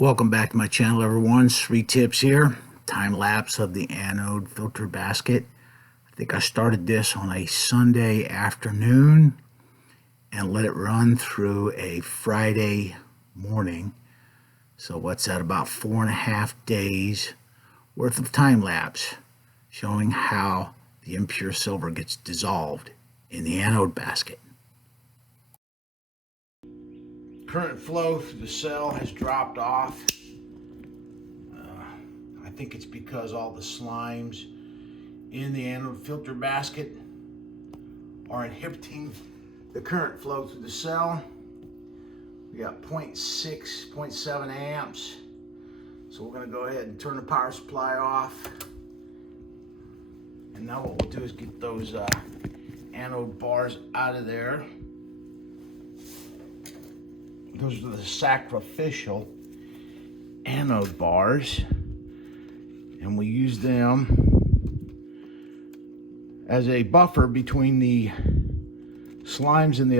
Welcome back to my channel, everyone. 3 tips here. Time lapse of the anode filter basket. I think I started this on a Sunday afternoon and let it run through a Friday morning. So what's that, about 4.5 days worth of time lapse showing how the impure silver gets dissolved in the anode basket. Current flow through the cell has dropped off. I think it's because all the slimes in the anode filter basket are inhibiting the current flow through the cell. We got 0.6, 0.7 amps. So we're going to go ahead and turn the power supply off. And now what we'll do is get those anode bars out of there. Those are the sacrificial anode bars, and we use them as a buffer between the slimes in the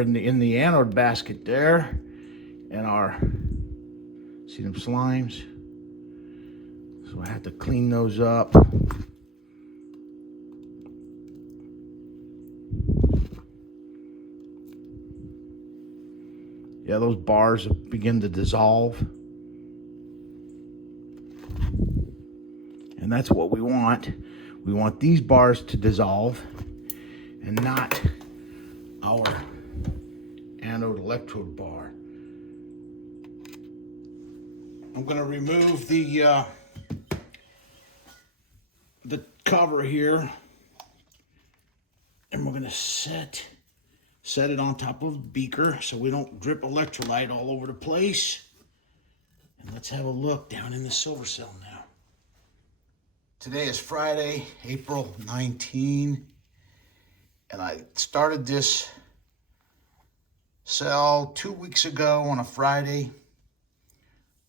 in the anode basket there and our, see them slimes? So I have to clean those up. Yeah, those bars begin to dissolve. And that's what we want. We want these bars to dissolve and not our anode electrode bar. I'm going to remove the cover here, and we're going to set it on top of the beaker so we don't drip electrolyte all over the place. And let's have a look down in the silver cell now. Today is Friday, April 19, and I started this cell 2 weeks ago on a Friday.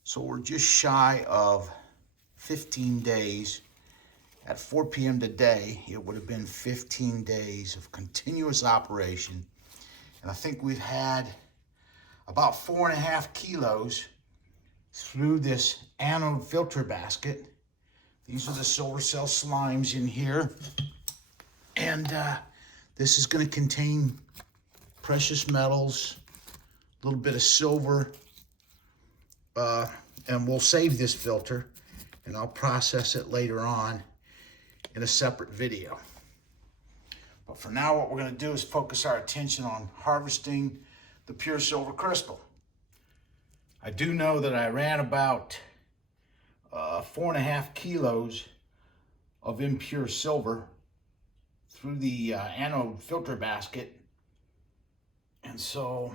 So we're just shy of 15 days. At 4 p.m. today, it would have been 15 days of continuous operation. And I think we've had about 4.5 kilos through this anode filter basket. These are the silver cell slimes in here. And this is going to contain precious metals, a little bit of silver. And we'll save this filter, and I'll process it later on in a separate video. But for now, what we're going to do is focus our attention on harvesting the pure silver crystal. I do know that I ran about 4.5 kilos of impure silver through the anode filter basket. And so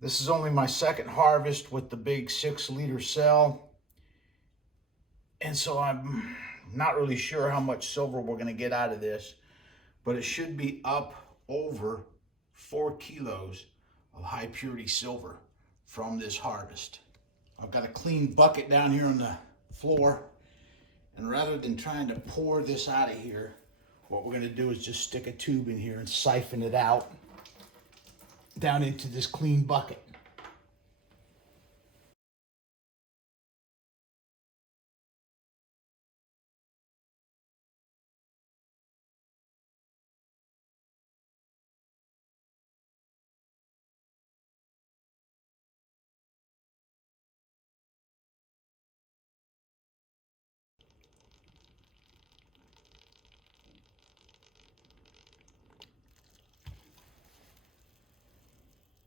this is only my second harvest with the big 6-liter cell. And so I'm not really sure how much silver we're going to get out of this, but it should be up over 4 kilos of high purity silver from this harvest. I've got a clean bucket down here on the floor, and rather than trying to pour this out of here, what we're going to do is just stick a tube in here and siphon it out down into this clean bucket.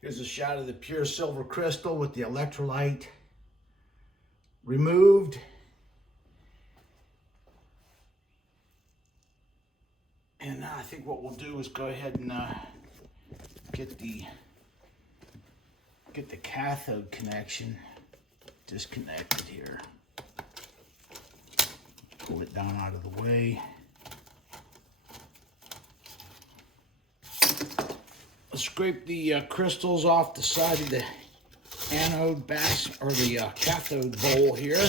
Here's a shot of the pure silver crystal with the electrolyte removed. And now I think what we'll do is go ahead and get the cathode connection disconnected here. Pull it down out of the way. Scrape the crystals off the side of the anode or the cathode bowl here.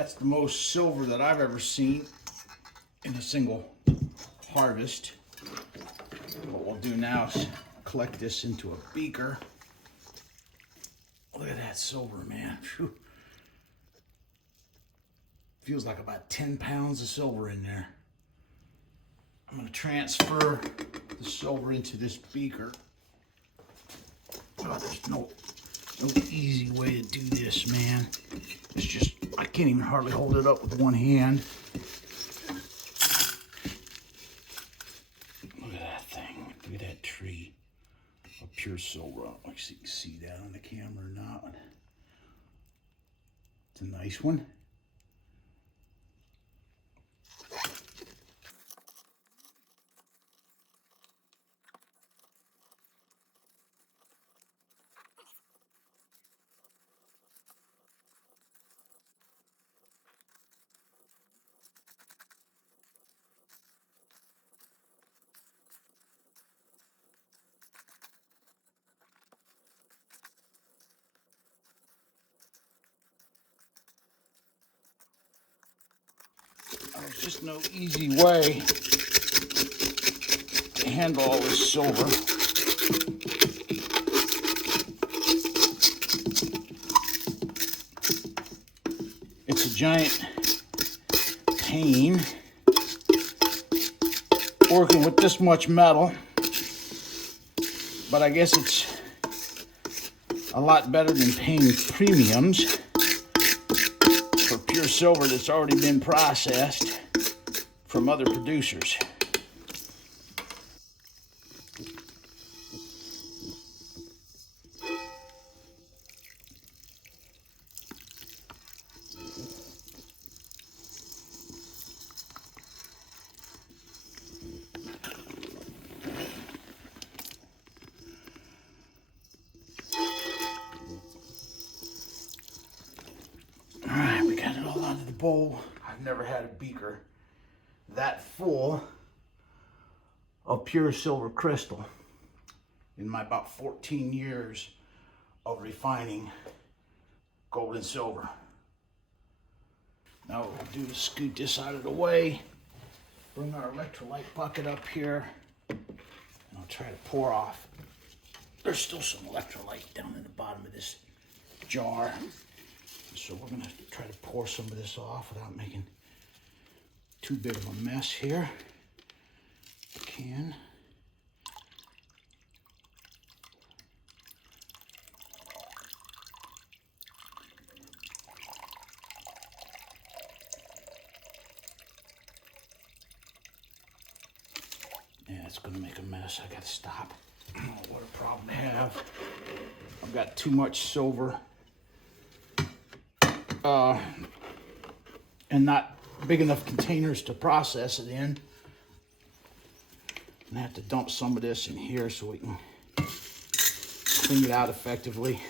that's the most silver that I've ever seen in a single harvest. What we'll do now is collect this into a beaker. Look at that silver, man. Whew. Feels like about 10 pounds of silver in there. I'm going to transfer the silver into this beaker. Oh, there's no easy way to do this, man. It's just, I can't even hardly hold it up with one hand. Look at that thing. Look at that tree of pure silver. I don't know if you can see that on the camera or not. It's a nice one. There's just no easy way to handle all this silver. It's a giant pain working with this much metal, but I guess it's a lot better than paying premiums for pure silver that's already been processed from other producers. All right, we got it all out of the bowl. I've never had a beaker that full of pure silver crystal in my about 14 years of refining gold and silver. Now what we'll do is scoot this out of the way, bring our electrolyte bucket up here, and I'll try to pour off. There's still some electrolyte down in the bottom of this jar. So we're going to try to pour some of this off without making too big of a mess here. If we can. Yeah, it's going to make a mess. I got to stop. Oh, what a problem to have. I've got too much silver. And not big enough containers to process it in. And I have to dump some of this in here so we can clean it out effectively.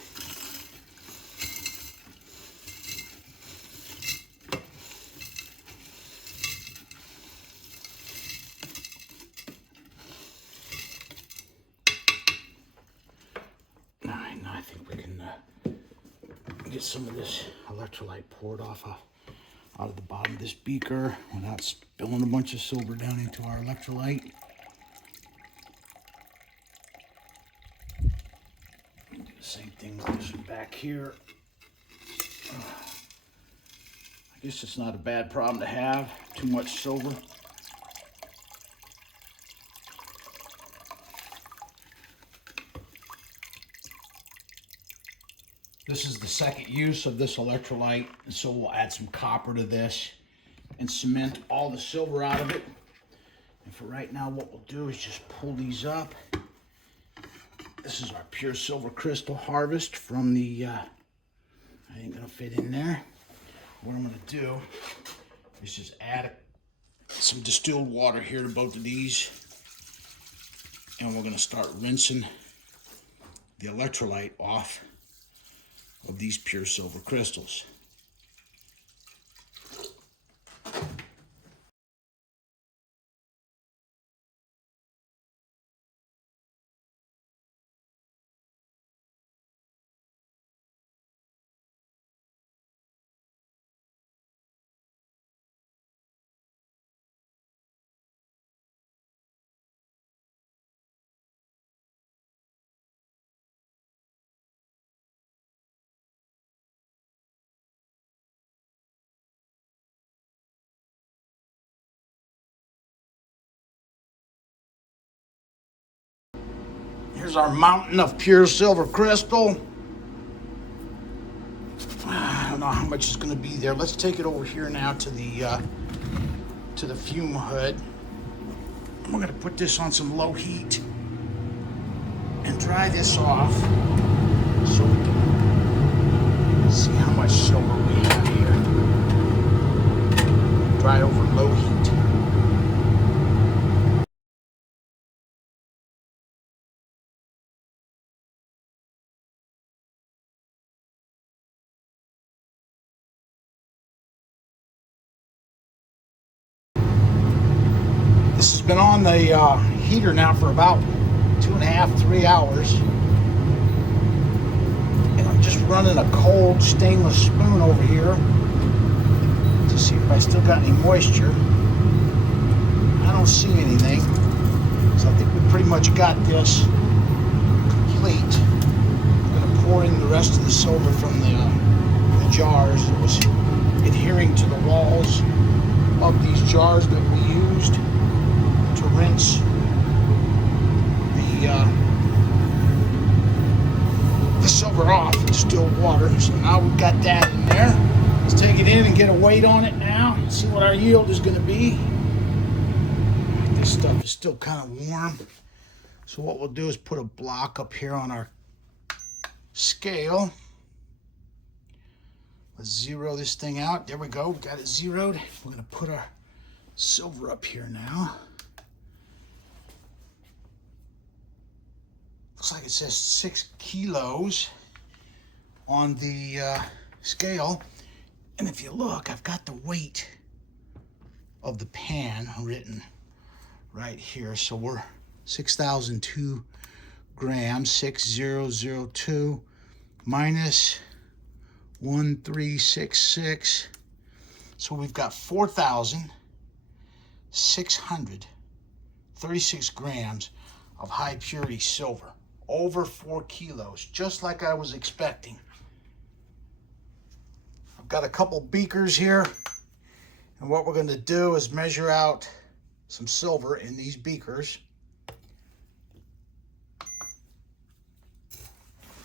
All right, now I think we can get some of this electrolyte poured off out of the bottom of this beaker without spilling a bunch of silver down into our electrolyte. Do the same thing with this one back here. I guess it's not a bad problem to have, too much silver. This is the second use of this electrolyte, and so we'll add some copper to this and cement all the silver out of it. And for right now, what we'll do is just pull these up. This is our pure silver crystal harvest from the, I ain't gonna fit in there. What I'm gonna do is just add some distilled water here to both of these. And we're gonna start rinsing the electrolyte off of these pure silver crystals. Here's our mountain of pure silver crystal. I don't know how much is going to be there. Let's take it over here now to the fume hood. We're going to put this on some low heat and dry this off so we can see how much silver we have here. Dry over low heat. This has been on the heater now for about 2.5, 3 hours. And I'm just running a cold stainless spoon over here to see if I still got any moisture. I don't see anything. So I think we pretty much got this complete. I'm going to pour in the rest of the silver from the jars. It was adhering to the walls of these jars that we used to rinse the silver off in still water. So now we've got that in there. Let's take it in and get a weight on it now and see what our yield is going to be. This stuff is still kind of warm. So what we'll do is put a block up here on our scale. Let's zero this thing out. There we go. Got it zeroed. We're going to put our silver up here now. Looks like it says 6 kilos on the scale. And if you look, I've got the weight of the pan written right here. So we're 6,002 grams, 6002 minus 1366. So we've got 4,636 grams of high purity silver. Over 4 kilos, just like I was expecting. I've got a couple beakers here, and what we're going to do is measure out some silver in these beakers.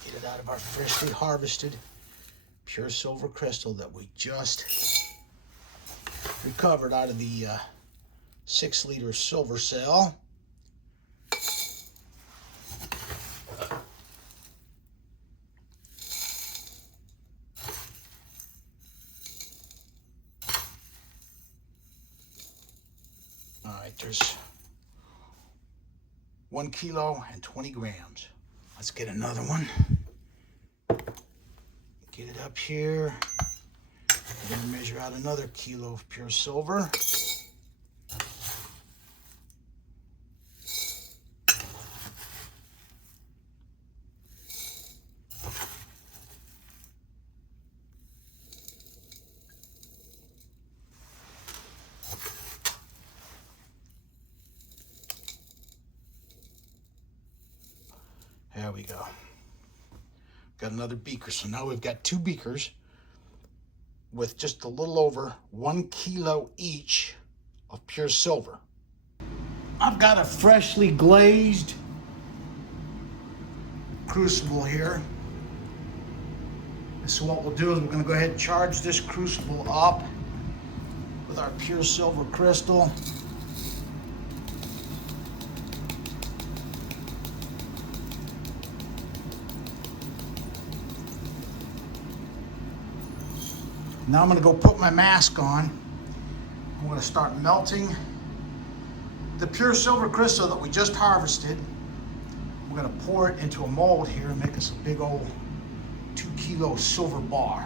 Get it out of our freshly harvested pure silver crystal that we just recovered out of the 6-liter silver cell. All right, there's 1 kilo and 20 grams. Let's get another one. Get it up here. We're going to measure out another kilo of pure silver. There we go. Got another beaker. So now we've got 2 beakers with just a little over 1 kilo each of pure silver. I've got a freshly glazed crucible here. So what we'll do is we're going to go ahead and charge this crucible up with our pure silver crystal. Now I'm going to go put my mask on. I'm going to start melting the pure silver crystal that we just harvested. We're going to pour it into a mold here and make us a big old 2 kilo silver bar.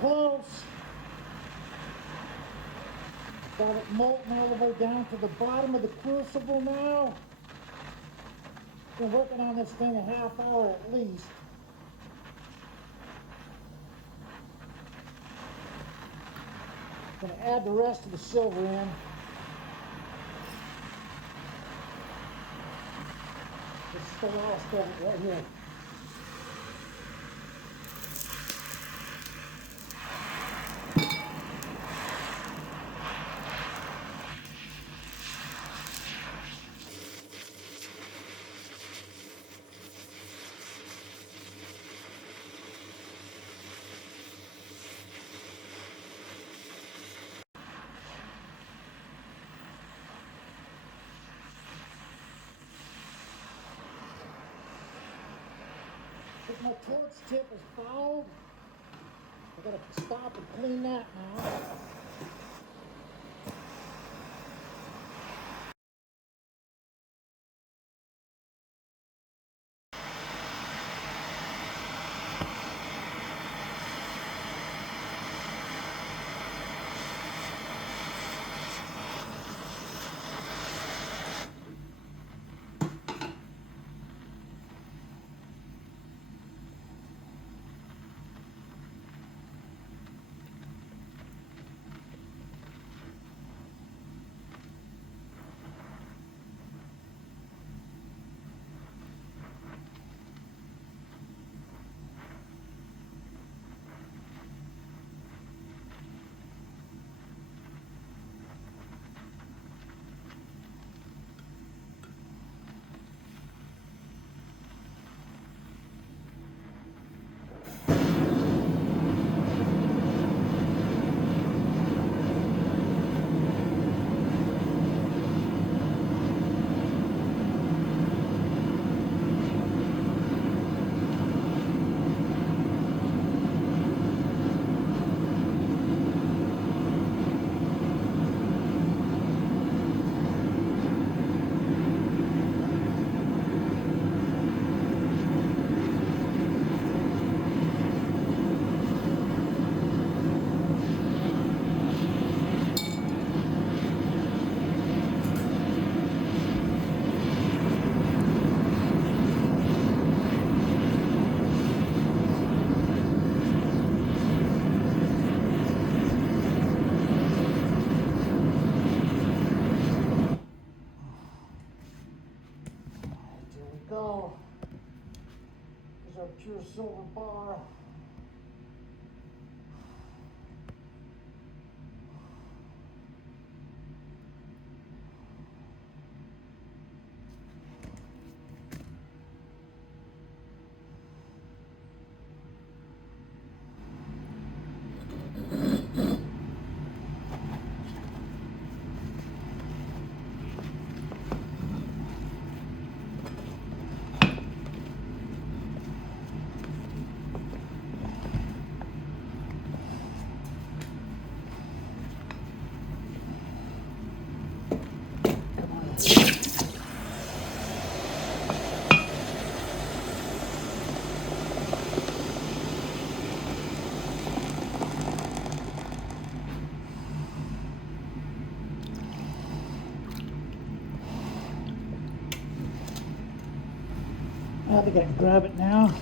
close. Got it molten all the way down to the bottom of the crucible now. Been working on this thing a half hour at least. Gonna add the rest of the silver in. This is the last of it right here. If my torch tip is fouled, I gotta stop and clean that now. Go. Here's our pure silver bar. I think I can grab it now.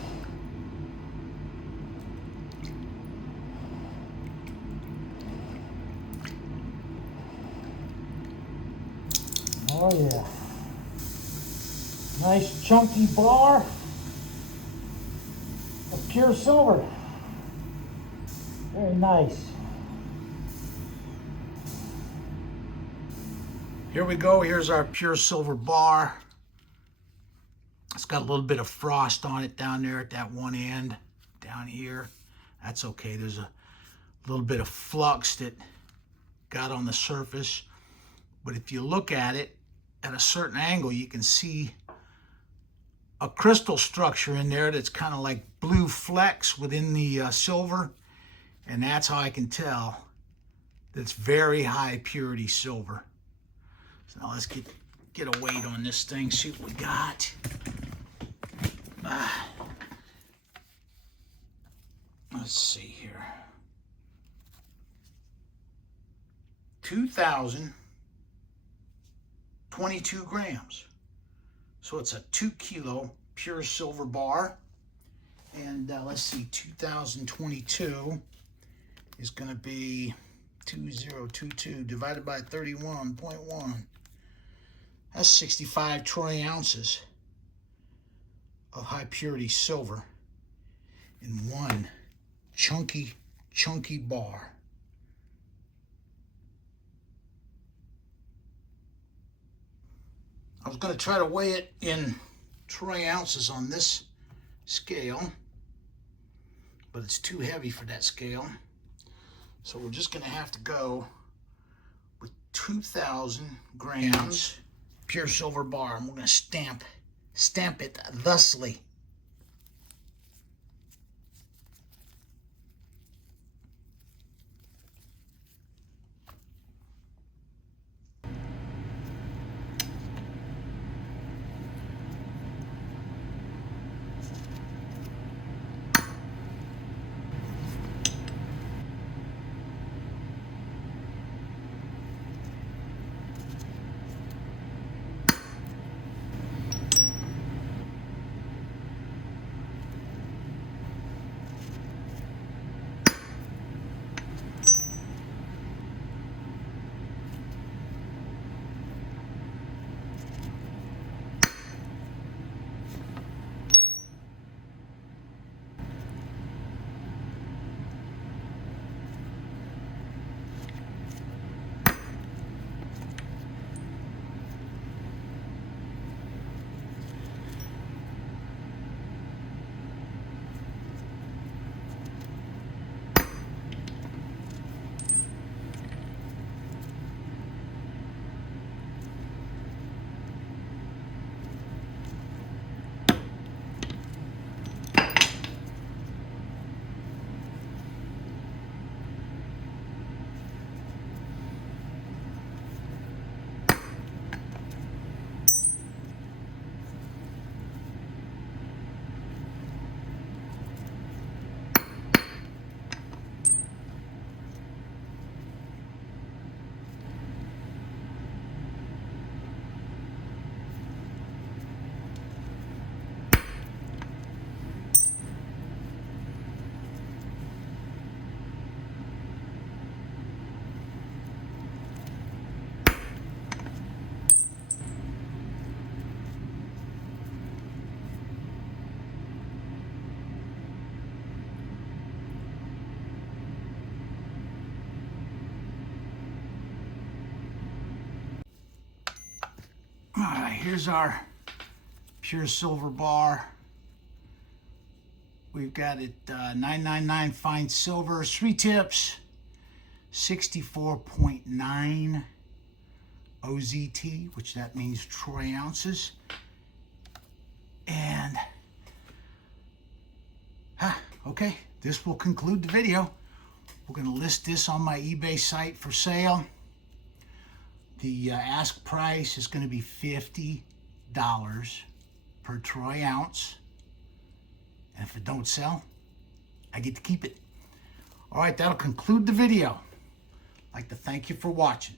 Oh yeah. Nice chunky bar of pure silver. Very nice. Here we go. Here's our pure silver bar. It's got a little bit of frost on it down there at that one end, down here. That's okay. There's a little bit of flux that got on the surface. But if you look at it at a certain angle, you can see a crystal structure in there that's kind of like blue flecks within the silver. And that's how I can tell that it's very high purity silver. So now let's get a weight on this thing, see what we got. Let's see here. 2,022 grams. So it's a 2 kilo pure silver bar. And let's see, 2022 is going to be 2022 divided by 31.1. That's 65 troy ounces of high purity silver in one chunky bar. I was going to try to weigh it in troy ounces on this scale, but it's too heavy for that scale. So we're just going to have to go with 2,000 grams pure silver bar, and we're going to stamp it thusly. All right, here's our pure silver bar. We've got it 999 fine silver, 3 tips, 64.9 OZT, which that means troy ounces. And, okay, this will conclude the video. We're going to list this on my eBay site for sale. The ask price is going to be $50 per troy ounce. And if it don't sell, I get to keep it. All right, that'll conclude the video. I'd like to thank you for watching.